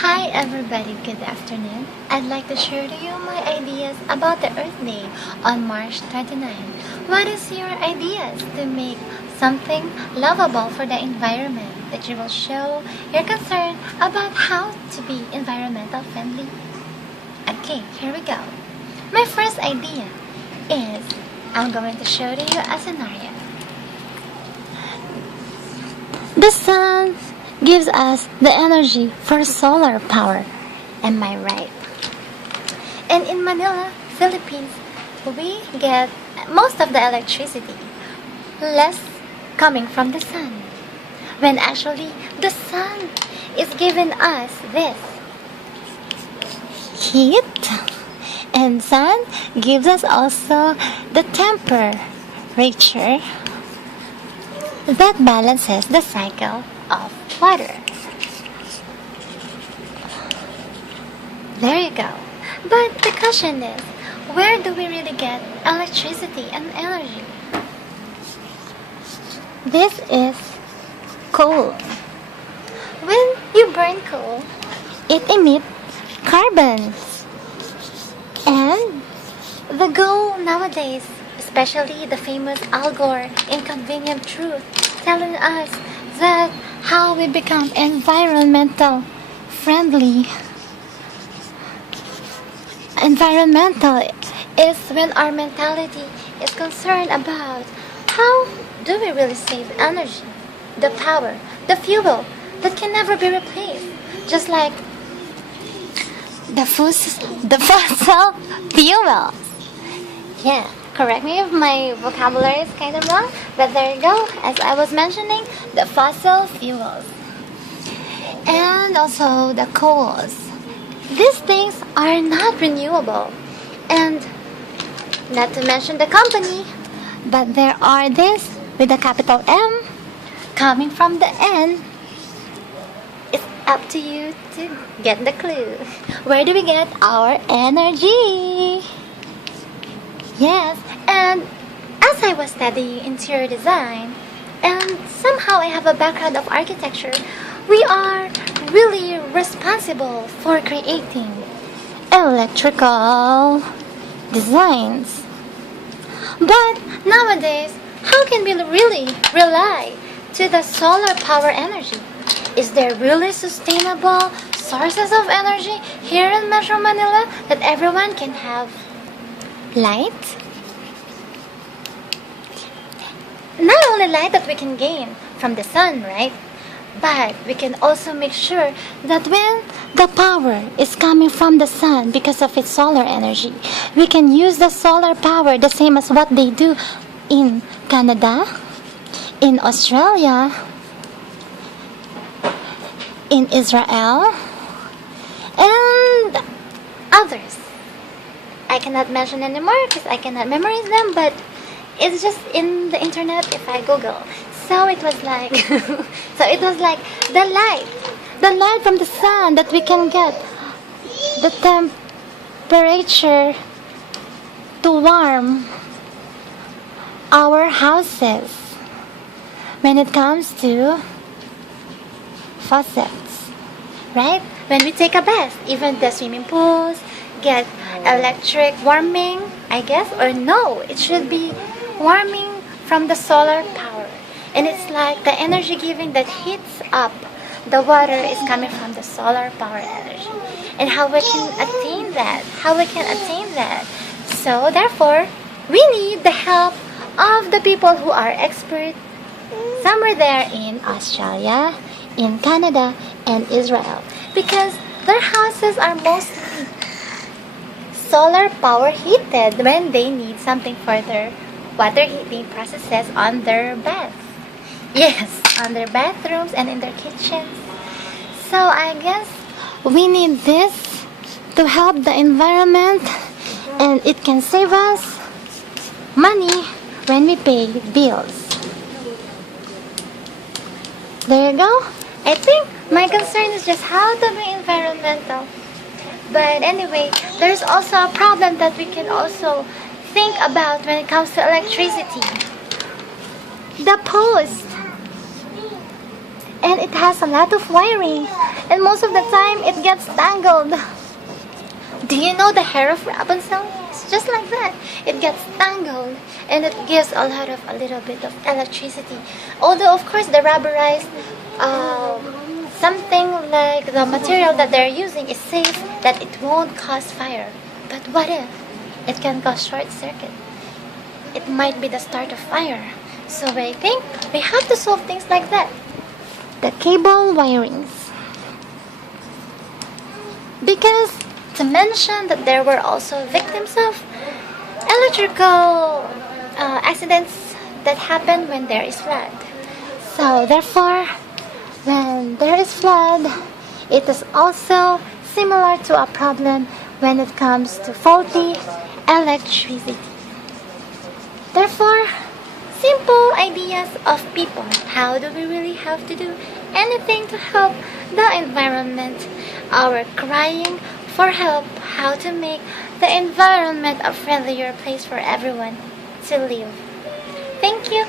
Hi everybody, good afternoon. I'd like to share to you my ideas about the Earth Day on March 29. What is your ideas to make something lovable for the environment that you will show your concern about how to be environmental friendly? Okay, here we go. My first idea is I'm going to show to you a scenario. The sun gives us the energy for solar power. Am I right? And in Manila, Philippines, we get most of the electricity, less coming from the sun. When actually the sun is giving us this heat, and sun gives us also the temperature that balances the cycle of water. There you go. But the question is, where do we really get electricity and energy? This is coal. When you burn coal, it emits carbon. And the goal nowadays, especially the famous Al Gore Inconvenient Truth, telling us that how we become environmental friendly. Environmental is when our mentality is concerned about how do we really save energy, the power, the fuel that can never be replaced, just like the fossil fuels. Yeah, correct me if my vocabulary is kind of wrong, but there you go. As I was mentioning, the fossil fuels and also the coals. These things are not renewable, and not to mention the company, but there are this with a capital M coming from the N. It's up to you to get the clue. Where do we get our energy? Yes, and as I was studying interior design, and somehow I have a background of architecture, we are really responsible for creating electrical designs. But nowadays, how can we really rely to the solar power energy? Is there really sustainable sources of energy here in Metro Manila that everyone can have light? Not only light that we can gain from the sun, right? But we can also make sure that when the power is coming from the sun because of its solar energy, we can use the solar power the same as what they do in Canada, in Australia, in Israel, and others. I cannot mention anymore because I cannot memorize them, but it's just in the internet if I Google. So it was like the light from the sun that we can get the temperature to warm our houses when it comes to faucets, right? When we take a bath, even the swimming pools get electric warming, I guess, or no, it should be warming from the solar power. And it's like the energy giving that heats up the water is coming from the solar power energy. And how we can attain that? So therefore, we need the help of the people who are expert somewhere there in Australia, in Canada, and Israel. Because their houses are mostly solar power heated when they need something for their water heating processes on their baths. Yes, on their bathrooms and in their kitchens. So I guess we need this to help the environment, and it can save us money when we pay bills. There you go. I think my concern is just how to be environmental. But anyway, there's also a problem that we can also think about when it comes to electricity. The post. and it has a lot of wiring, and most of the time it gets tangled. Do you know the hair of Rapunzel? It's just like that. It gets tangled and it gives a little bit of electricity. Although of course the rubberized something like the material that they're using is safe that it won't cause fire. But what if it can cause short circuit? It might be the start of fire. So I think we have to solve things like that. The cable wirings. Because to mention that there were also victims of electrical accidents that happen when there is flood. So therefore, when there is flood, it is also similar to a problem when it comes to faulty electricity. Therefore, simple ideas of people. How do we really have to do anything to help the environment? Our crying for help, how to make the environment a friendlier place for everyone to live. Thank you.